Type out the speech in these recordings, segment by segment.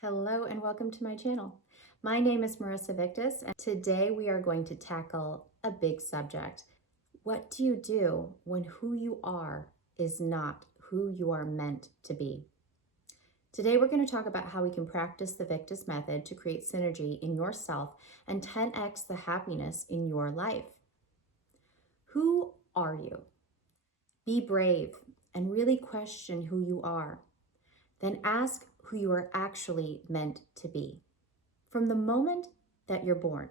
Hello and welcome to my channel. My name is Victus, and today we are going to tackle a big subject. What do you do when who you are is not who you are meant to be? Today we're going to talk about how we can practice the Victus method to create synergy in yourself and 10x the happiness in your life. Who are you? Be brave and really question who you are. Then ask who you are actually meant to be. From the moment that you're born,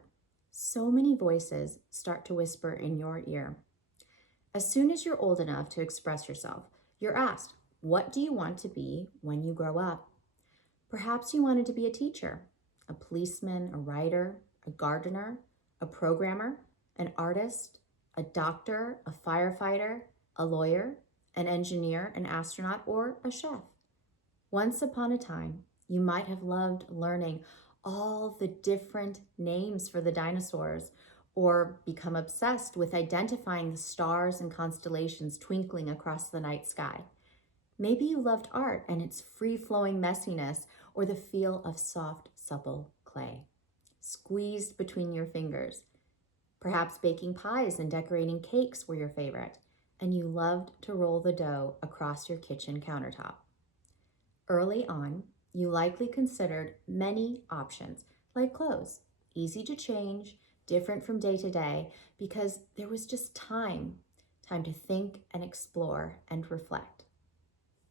so many voices start to whisper in your ear. As soon as you're old enough to express yourself, you're asked, what do you want to be when you grow up? Perhaps you wanted to be a teacher, a policeman, a writer, a gardener, a programmer, an artist, a doctor, a firefighter, a lawyer, an engineer, an astronaut, or a chef. Once upon a time, you might have loved learning all the different names for the dinosaurs, or become obsessed with identifying the stars and constellations twinkling across the night sky. Maybe you loved art and its free-flowing messiness, or the feel of soft, supple clay, squeezed between your fingers. Perhaps baking pies and decorating cakes were your favorite, and you loved to roll the dough across your kitchen countertop. Early on, you likely considered many options, like clothes, easy to change, different from day to day, because there was just time to think and explore and reflect.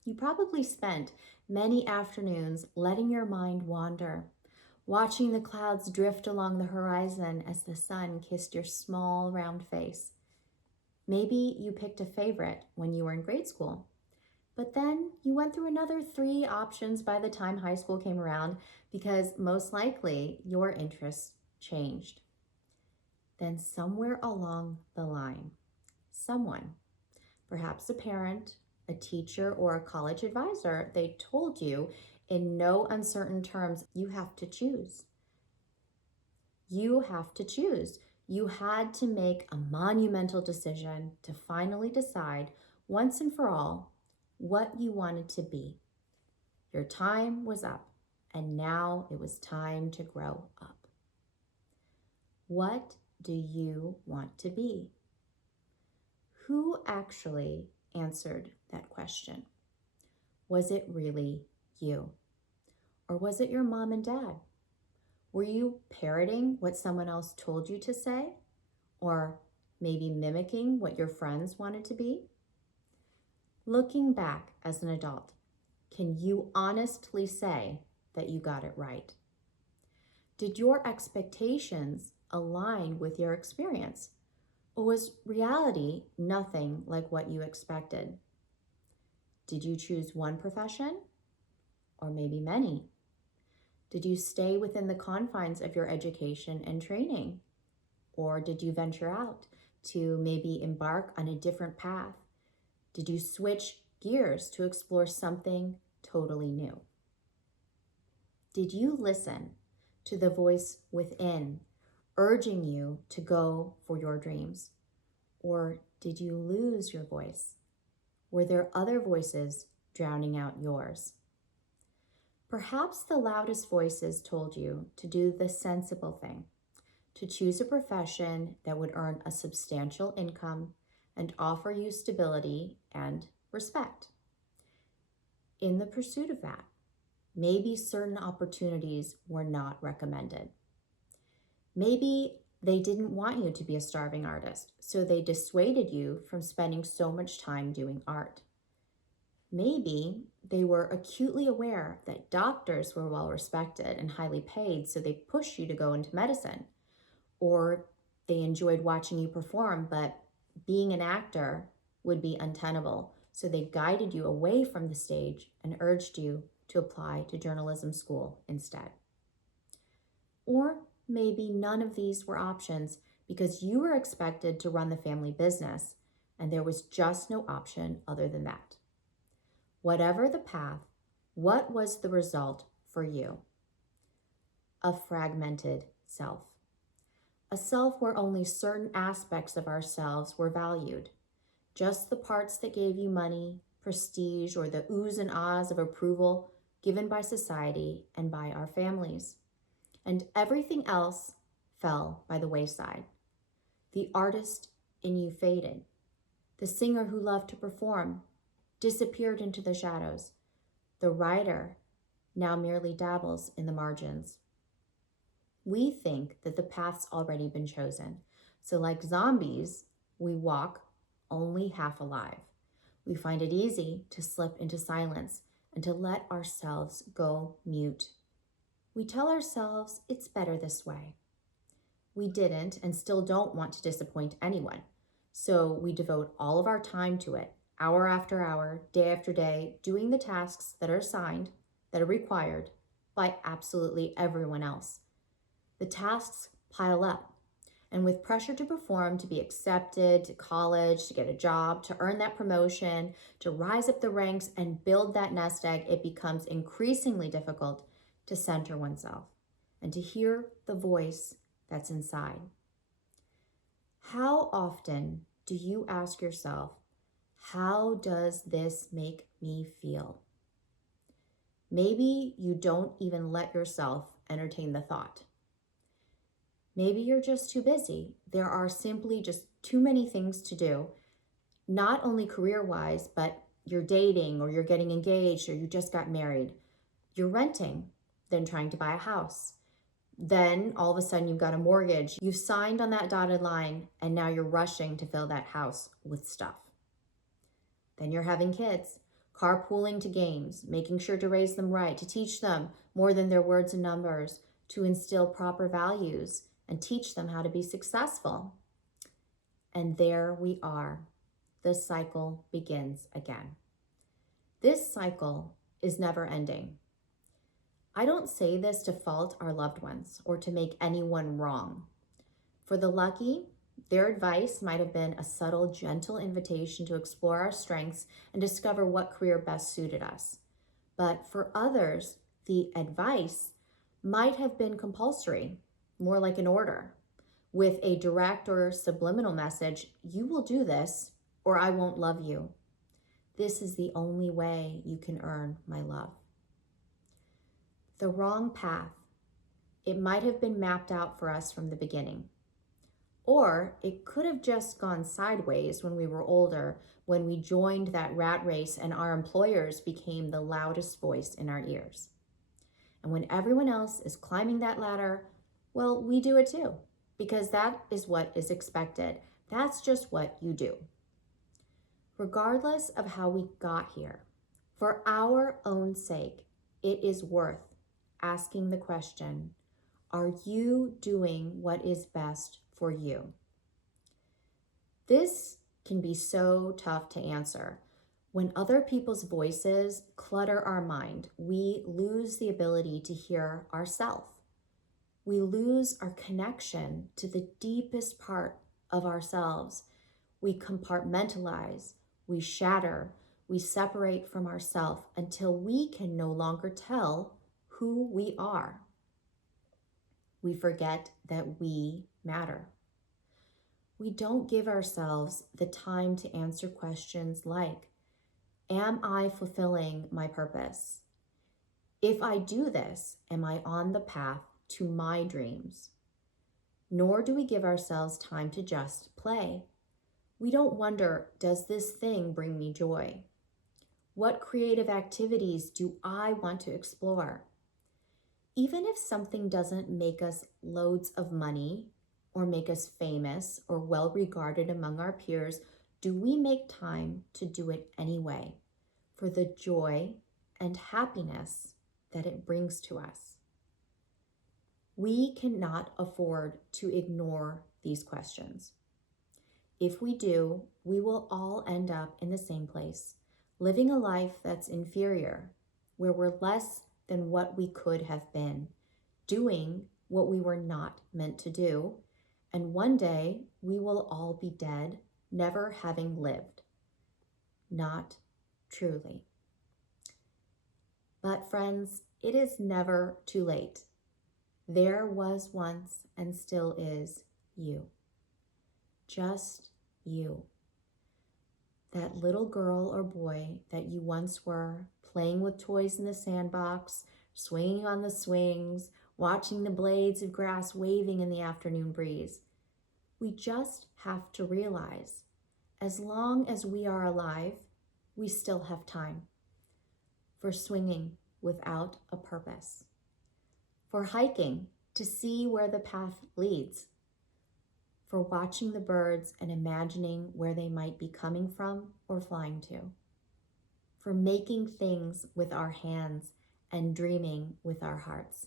You probably spent many afternoons letting your mind wander, watching the clouds drift along the horizon as the sun kissed your small, round face. Maybe you picked a favorite when you were in grade school. But then you went through another 3 options by the time high school came around, because most likely your interests changed. Then somewhere along the line, someone, perhaps a parent, a teacher, or a college advisor, they told you in no uncertain terms, you have to choose. You have to choose. You had to make a monumental decision to finally decide once and for all what you wanted to be. Your time was up, and now it was time to grow up. What do you want to be? Who actually answered that question? Was it really you? Or was it your mom and dad? Were you parroting what someone else told you to say? Or maybe mimicking what your friends wanted to be? Looking back as an adult, can you honestly say that you got it right? Did your expectations align with your experience? Or was reality nothing like what you expected? Did you choose one profession? Or maybe many? Did you stay within the confines of your education and training? Or did you venture out to maybe embark on a different path? Did you switch gears to explore something totally new? Did you listen to the voice within, urging you to go for your dreams? Or did you lose your voice? Were there other voices drowning out yours? Perhaps the loudest voices told you to do the sensible thing, to choose a profession that would earn a substantial income and offer you stability and respect. In the pursuit of that, maybe certain opportunities were not recommended. Maybe they didn't want you to be a starving artist, so they dissuaded you from spending so much time doing art. Maybe they were acutely aware that doctors were well respected and highly paid, so they pushed you to go into medicine. Or they enjoyed watching you perform, but being an actor would be untenable, so they guided you away from the stage and urged you to apply to journalism school instead. Or maybe none of these were options because you were expected to run the family business and there was just no option other than that. Whatever the path, what was the result for you? A fragmented self. A self where only certain aspects of ourselves were valued. Just the parts that gave you money, prestige, or the oohs and ahs of approval given by society and by our families. And everything else fell by the wayside. The artist in you faded. The singer who loved to perform disappeared into the shadows. The writer now merely dabbles in the margins. We think that the path's already been chosen. So like zombies, we walk only half alive. We find it easy to slip into silence and to let ourselves go mute. We tell ourselves it's better this way. We didn't and still don't want to disappoint anyone. So we devote all of our time to it, hour after hour, day after day, doing the tasks that are assigned, that are required by absolutely everyone else. The tasks pile up, and with pressure to perform, to be accepted, to college, to get a job, to earn that promotion, to rise up the ranks and build that nest egg, it becomes increasingly difficult to center oneself and to hear the voice that's inside. How often do you ask yourself, how does this make me feel? Maybe you don't even let yourself entertain the thought. Maybe you're just too busy. There are simply just too many things to do, not only career-wise, but you're dating or you're getting engaged or you just got married. You're renting, then trying to buy a house. Then all of a sudden you've got a mortgage. You've signed on that dotted line and now you're rushing to fill that house with stuff. Then you're having kids, carpooling to games, making sure to raise them right, to teach them more than their words and numbers, to instill proper values and teach them how to be successful. And there we are. The cycle begins again. This cycle is never ending. I don't say this to fault our loved ones or to make anyone wrong. For the lucky, their advice might have been a subtle, gentle invitation to explore our strengths and discover what career best suited us. But for others, the advice might have been compulsory, more like an order, with a direct or subliminal message, you will do this or I won't love you. This is the only way you can earn my love. The wrong path. It might have been mapped out for us from the beginning. Or it could have just gone sideways when we were older, when we joined that rat race and our employers became the loudest voice in our ears. And when everyone else is climbing that ladder, well, we do it too, because that is what is expected. That's just what you do. Regardless of how we got here, for our own sake, it is worth asking the question, are you doing what is best for you? This can be so tough to answer. When other people's voices clutter our mind, we lose the ability to hear ourselves. We lose our connection to the deepest part of ourselves. We compartmentalize, we shatter, we separate from ourselves until we can no longer tell who we are. We forget that we matter. We don't give ourselves the time to answer questions like, am I fulfilling my purpose? If I do this, am I on the path to my dreams? Nor do we give ourselves time to just play. We don't wonder, does this thing bring me joy? What creative activities do I want to explore? Even if something doesn't make us loads of money or make us famous or well regarded among our peers, do we make time to do it anyway for the joy and happiness that it brings to us? We cannot afford to ignore these questions. If we do, we will all end up in the same place, living a life that's inferior, where we're less than what we could have been, doing what we were not meant to do, and one day we will all be dead, never having lived. Not truly. But friends, it is never too late. There was once and still is you. Just you. That little girl or boy that you once were, playing with toys in the sandbox, swinging on the swings, watching the blades of grass waving in the afternoon breeze. We just have to realize, as long as we are alive, we still have time for swinging without a purpose, for hiking to see where the path leads, for watching the birds and imagining where they might be coming from or flying to, for making things with our hands and dreaming with our hearts.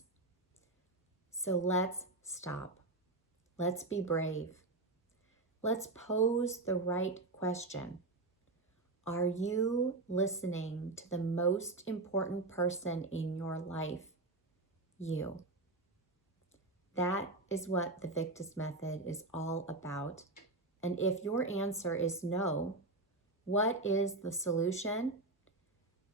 So let's stop. Let's be brave. Let's pose the right question. Are you listening to the most important person in your life? You. That is what the Victus method is all about. And if your answer is no, what is the solution?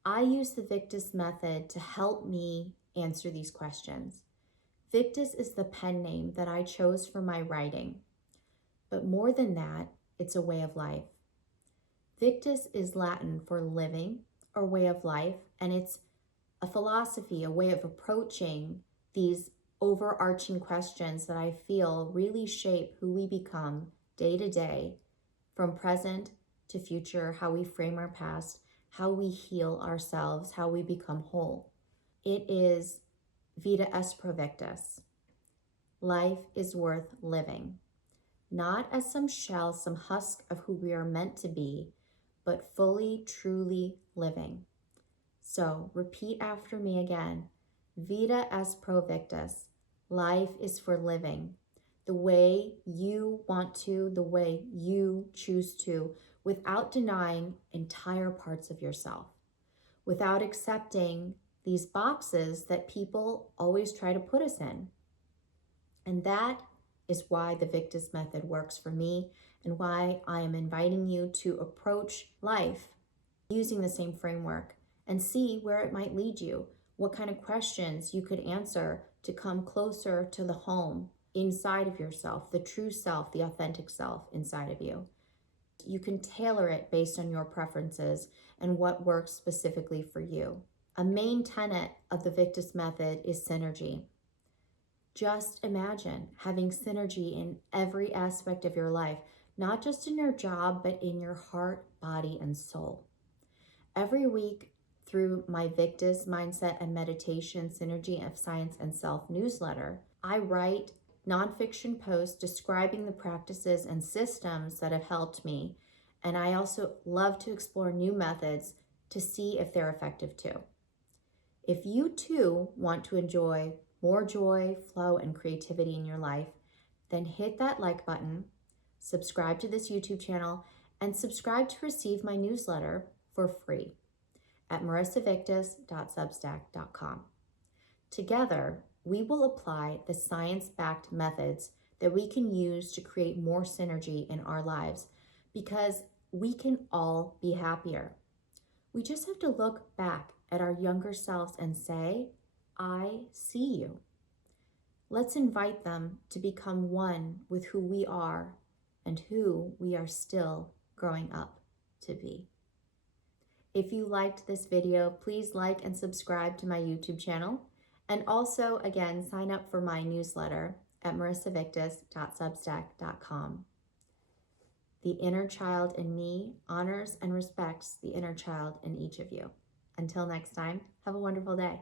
I use the Victus method to help me answer these questions. Victus is the pen name that I chose for my writing. But more than that, it's a way of life. Victus is Latin for living or way of life, and it's a philosophy, a way of approaching these overarching questions that I feel really shape who we become day to day, from present to future, how we frame our past, how we heal ourselves, how we become whole. It is vita est pro victus. Life is worth living, not as some shell, some husk of who we are meant to be, but fully, truly living. So repeat after me again. Vita est pro victus. Life is for living the way you want to, the way you choose to, without denying entire parts of yourself, without accepting these boxes that people always try to put us in. And that is why the Victus method works for me and why I am inviting you to approach life using the same framework and see where it might lead you, what kind of questions you could answer to come closer to the home inside of yourself, the true self, the authentic self inside of you. You can tailor it based on your preferences and what works specifically for you. A main tenet of the Victus method is synergy. Just imagine having synergy in every aspect of your life, not just in your job, but in your heart, body, and soul. Every week through my Victus Mindset and Meditation Synergy of Science and Self newsletter, I write nonfiction posts describing the practices and systems that have helped me. And I also love to explore new methods to see if they're effective too. If you too want to enjoy more joy, flow, and creativity in your life, then hit that like button, subscribe to this YouTube channel, and subscribe to receive my newsletter for free at marissavictus.substack.com. Together, we will apply the science-backed methods that we can use to create more synergy in our lives, because we can all be happier. We just have to look back at our younger selves and say, I see you. Let's invite them to become one with who we are and who we are still growing up to be. If you liked this video, please like and subscribe to my YouTube channel. And also, again, sign up for my newsletter at marissavictus.substack.com. The inner child in me honors and respects the inner child in each of you. Until next time, have a wonderful day.